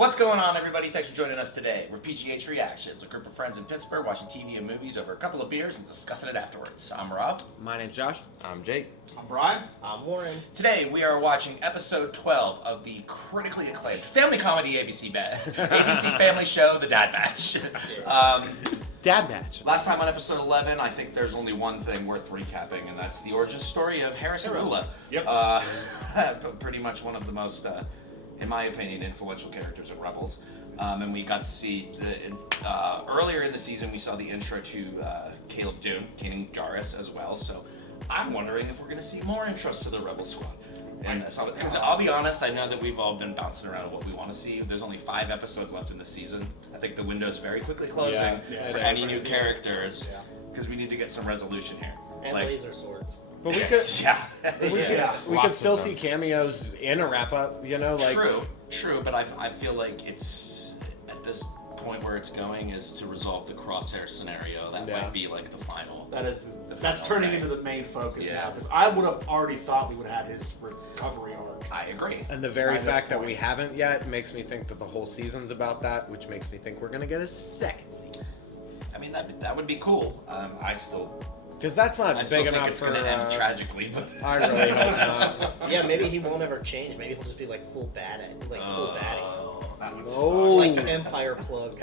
What's going on, everybody? Thanks for joining us today. We're PGH Reactions, a group of friends in Pittsburgh watching TV and movies over a couple of beers and discussing it afterwards. I'm Rob. My name's Josh. I'm Jake. I'm Brian. I'm Warren. Today we are watching episode 12 of the critically acclaimed family comedy ABC family show, The Dad Batch. Dad Batch. Last time on episode 11, I think there's only one thing worth recapping, and that's the origin story of Harris and Lula. Yep. Pretty much one of the most, in my opinion, influential characters in Rebels. And we got to see, earlier in the season, we saw the intro to Caleb Dune, Kanan Jarrus as well. So I'm wondering if we're going to see more intros to the Rebel Squad. Because I'll be honest, I know that we've all been bouncing around what we want to see. There's only 5 episodes left in the season. I think the window's very quickly closing for any new characters, because we need to get some resolution here. And laser swords. But we could, we could still see cameos in a wrap up, you know, like True, but I feel like it's at this point where it's going is to resolve the Crosshair scenario. That might be like the final. That's turning into the main focus now, because I would have already thought we would have had his recovery arc. I agree. And the very fact that we haven't yet makes me think that the whole season's about that, which makes me think we're gonna get a second season. I mean, that would be cool. Because that's not big enough it's for. Gonna end tragically, but I really hope not. Yeah, maybe he won't ever change. Maybe he'll just be like full baddie, full baddie. That would Like the Empire plug.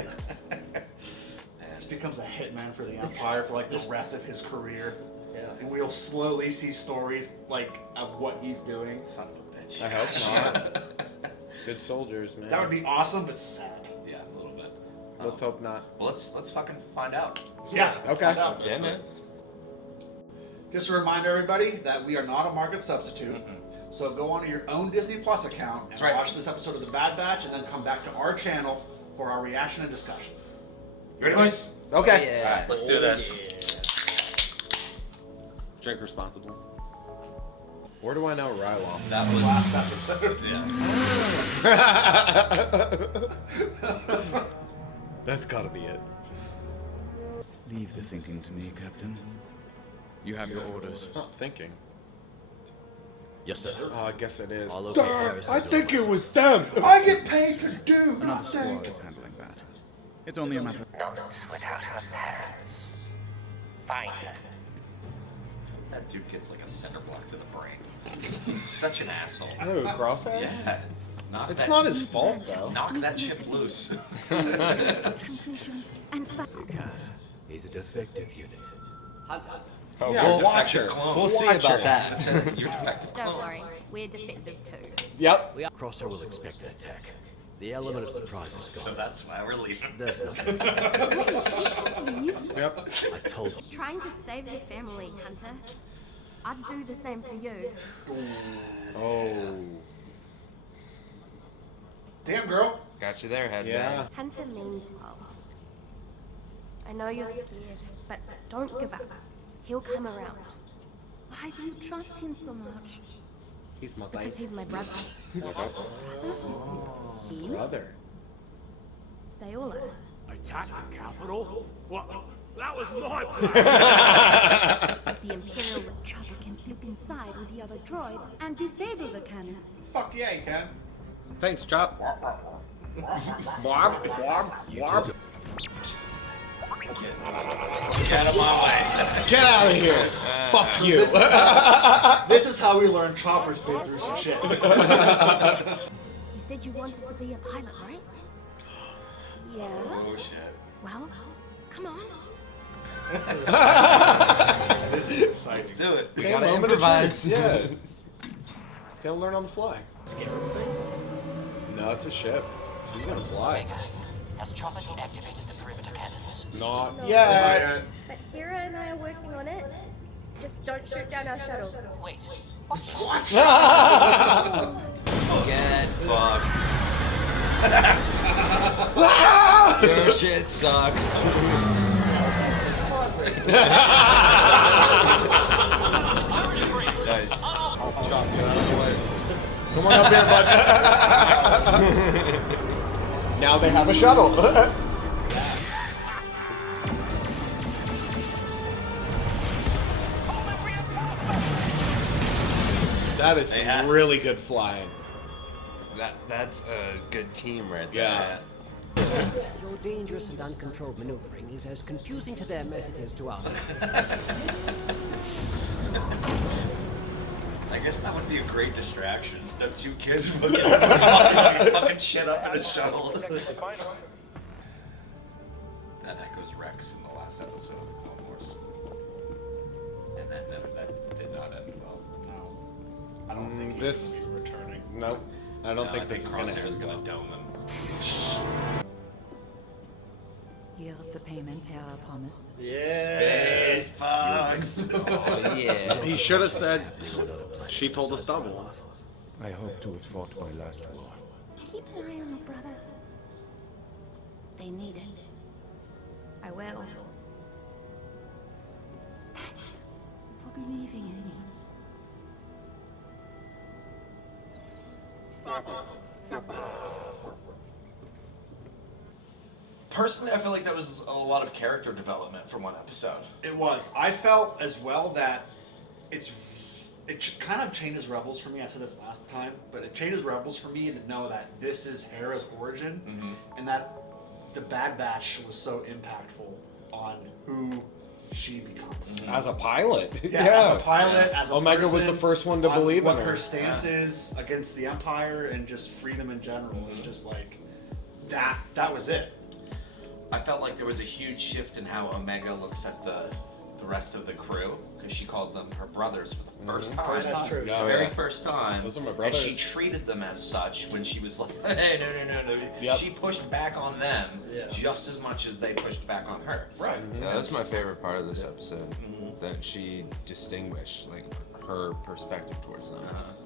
Just becomes a hitman for the Empire for like the rest of his career. Yeah. And we'll slowly see stories like of what he's doing. Son of a bitch. I hope not. Good soldiers, man. That would be awesome, but sad. Yeah, a little bit. Let's hope not. Well, let's fucking find out. Yeah. Okay. Yeah, man. Just to remind everybody that we are not a market substitute. So go onto your own Disney Plus account and watch this episode of The Bad Batch, and then come back to our channel for our reaction and discussion. You ready, boys? Okay. All right, let's do this. Drink responsibly. Where do I know Ryloth? That was Last episode. Yeah. That's gotta be it. Leave the thinking to me, Captain. You have your orders. It's not thinking. Yes, sir. Oh, I guess it is. I think it was them. I get paid to do Another nothing. squad is handling that. It's only a matter of... Not without her parents. Find her. That dude gets like a center block to the brain. He's such an asshole. Oh, Crosshair? Yeah. It's not his fault, though. Knock that chip loose. Transmission and He's a defective unit. Oh, yeah, we'll watch her. Clone. We'll see about that. You're defective don't clones. worry, we're defective too. Yep. Crosshair will expect an attack. The element of surprise is So gone. that's why we're leaving. There's nothing. Yep. I told you. Trying to save your family, Hunter. I'd do the same for you. Oh. Damn, girl. Got you there, headband. Yeah. Hunter means well. I know you're scared, but don't give up. He'll come around. Why do you trust him so much? He's my Because he's my brother. brother. They all are. Attack the capital? What? That was my The Imperial Chopper can slip inside with the other droids and disable the cannons. Fuck yeah, you can. Thanks, Chop. Get him my way. Get out of here. Fuck you. This is how we learn Chopper's been through some shit. You said you wanted to be a pilot, right? Yeah? Oh shit. Well, come on. This is exciting. Let's do it. We gotta improvise. Yeah. Gotta learn on the fly. No, it's a ship. She's gonna fly. Has Chopper deactivated the perimeter cannons? Not yet. But Hera and I are working on it. Just don't shoot down our shuttle. Wait. Get fucked. Your shit sucks. Nice. Come on up here, bud. Now they have a shuttle. That is some really good flying. That's a good team right there. Yeah. Your dangerous and uncontrolled maneuvering is as confusing to them as it is to us. I guess that would be a great distraction. The two kids fucking shit up in a shuttle. That echoes Rex in the last episode of Clone Wars. And that did not end well. No. I don't think this he's gonna be returning. No, I don't think this is gonna Crosshair's end gonna well. dome them. Here's the payment Tara promised. Yeah. Space bugs. Oh, yeah. He should have said, she told us double. I hope to have fought my last war. Keep an eye on your brothers. They need it. I will. Thanks for believing in me. Personally, I feel like that was a lot of character development from one episode. It was. I felt as well that it kind of changes Rebels for me. I said this last time, but it changes Rebels for me to know that this is Hera's origin, and that the Bad Batch was so impactful on who she becomes. As a pilot. As a pilot, as a Omega was person, the first one to on believe in what her. her stance is against the Empire and just freedom in general. It's just like that was it. I felt like there was a huge shift in how Omega looks at the rest of the crew, because she called them her brothers for the first time. That's true. Yeah, The very yeah. first time. Those are my and brothers. she treated them as such when she was like, hey, no. Yep. She pushed back on them Yeah. just as much as they pushed back on her. Right. Yeah, that's my favorite part of this episode. That she distinguished like her perspective towards them.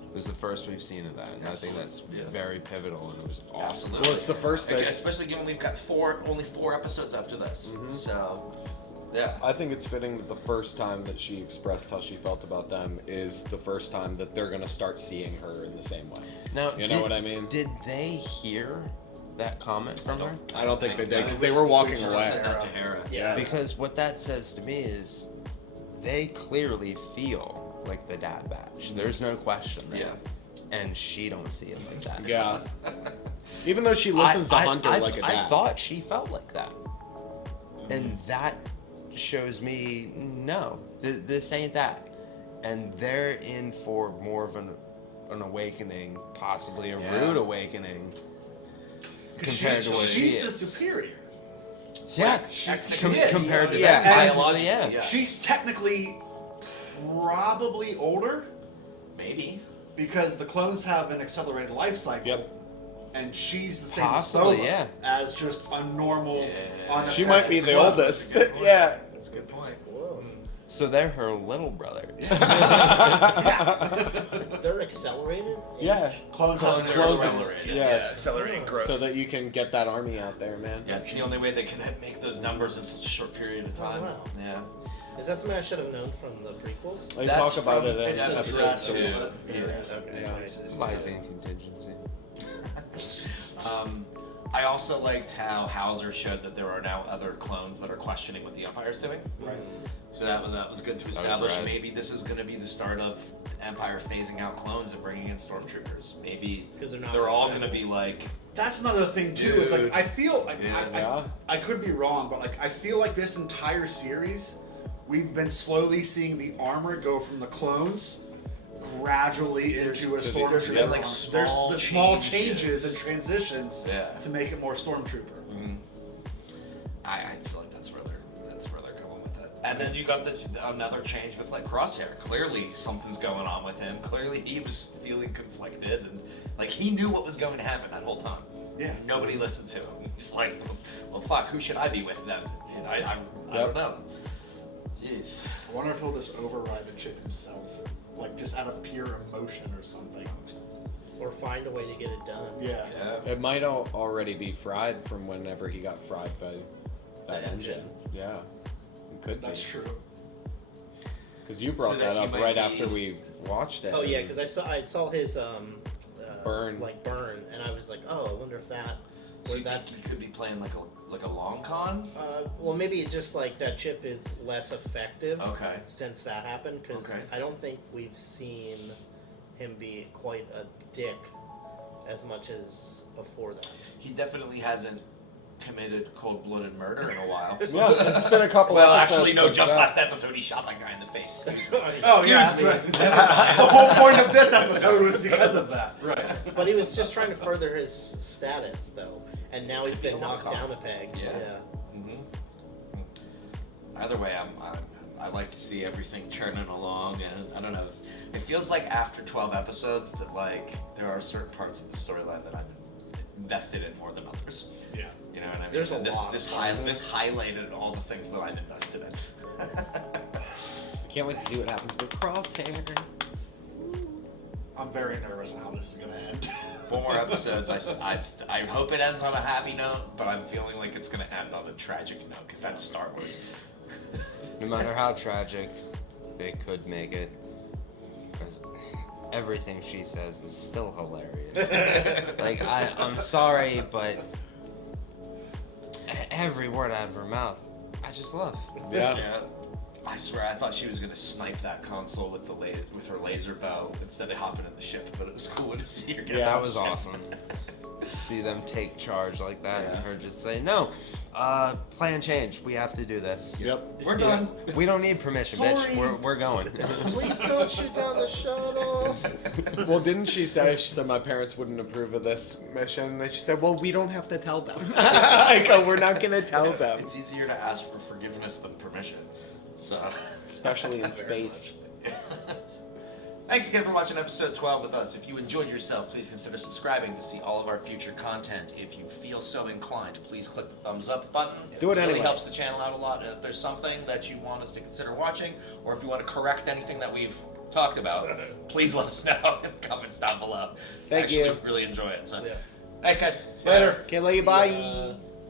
It was the first we've seen of that, and I think that's very pivotal, and it was awesome. Absolutely. Well, it's the first thing. Especially given we've got only four episodes after this. So, yeah. I think it's fitting that the first time that she expressed how she felt about them is the first time that they're going to start seeing her in the same way. Now, You know what I mean? Did they hear that comment from her? I don't think they did, because they were walking She away. just said that to Hera. Yeah. Because what that says to me is they clearly feel like the Dad Batch. There's no question there. Yeah. And she don't see it like that. Yeah. Even though she listens to Hunter like a dad. I thought she felt like that. And that shows me, no, this ain't that. And they're in for more of an awakening, possibly a rude awakening, compared to what she She's is. the superior. Yeah, Technically is. compared to Yeah, them. By and a lot, yeah. She's technically probably older Maybe. because the clones have an accelerated life cycle. Yep. And she's the same Possibly, as Boba, yeah. as just a normal. She might be the clone. oldest. Yeah. That's a good point. So they're her little brothers. They're accelerated? Yeah. Clones Clones have are Clones- accelerated. yeah. Accelerating growth. So that you can get that army out there, man. Yeah, it's the only way they can make those numbers in such a short period of time. wow. Yeah. Is that something I should have known from the prequels? They That's talk about from- it in It's episode addressed 2. in various Yeah. places. Lies in contingency. I also liked how Hauser showed that there are now other clones that are questioning what the Empire's doing. Right. So that was good to was establish. rad. Maybe this is going to be the start of the Empire phasing out clones and bringing in stormtroopers. Maybe 'Cause they're not all reliable. going to be like, That's another thing too. Is like Dude. I feel like Yeah. I could be wrong, but like I feel like this entire series, we've been slowly seeing the armor go from the clones gradually into a there's stormtrooper. been, like, armor. small There's the small changes. changes and transitions Yeah. to make it more stormtrooper. I feel like that's where they're going with it. And then you got another change with like Crosshair. Clearly something's going on with him. Clearly he was feeling conflicted, and like he knew what was going to happen that whole time. Yeah. Nobody listened to him. He's like, well, fuck, who should I be with then? And I don't know. Jeez. I wonder if he'll just override the chip himself, like just out of pure emotion or something. Or find a way to get it done. Yeah. Yeah. It might already be fried from whenever he got fried by that The engine. engine. Yeah. It could That's be. true. Because you brought So that that he up might right be- after we watched it. Oh yeah, because I saw his Burn. burn, and I was like, oh, I wonder if that So or you that. think he could be playing like a long con? Well, maybe it's just like that chip is less effective. Okay. Since that happened, because Okay. I don't think we've seen him be quite a dick as much as before that. He definitely hasn't committed cold-blooded murder in a while. Well, it's been a couple Well, episodes actually, no, since just that. last episode he shot that guy in the face. Excuse me. Oh, yeah, that's right. The whole point of this episode was because of that. Right. But he was just trying to further his status, though, and now he's been knocked down a peg. Yeah. Either way, I like to see everything churning along, and I don't know. It feels like after 12 episodes that like there are certain parts of the storyline that I'm invested in more than others. Yeah. You know what I mean? There's a And lot. this highlighted all the things that I'm invested in. Can't wait to see what happens with Crosshair. I'm very nervous on how this is going to end. 4 more episodes. I hope it ends on a happy note, but I'm feeling like it's going to end on a tragic note because that's Star Wars. No matter how tragic, they could make it. Because everything she says is still hilarious. Like, I'm sorry, but every word out of her mouth, I just love. Yeah. I swear, I thought she was gonna snipe that console with her laser bow instead of hopping in the ship, but it was cool to see her get. Yeah, that was awesome. See them take charge like that, and her just say, "No, plan change. We have to do this. Yep, we're done. We don't need permission, bitch. We're going." Please don't shoot down the shuttle. Well, didn't she say? She said my parents wouldn't approve of this mission. And she said, "Well, we don't have to tell them. Like, we're not gonna tell them. It's easier to ask for forgiveness than permission." So, especially in space. Thanks again for watching episode 12 with us. If you enjoyed yourself, please consider subscribing to see all of our future content. If you feel so inclined, please click the thumbs up button. Do it really anyway. Helps the channel out a lot. And if there's something that you want us to consider watching, or if you want to correct anything that we've talked about, please let us know in the comments down below. Thank Actually, you. really enjoy it. So, thanks, guys. See Later. Okay, lady, bye.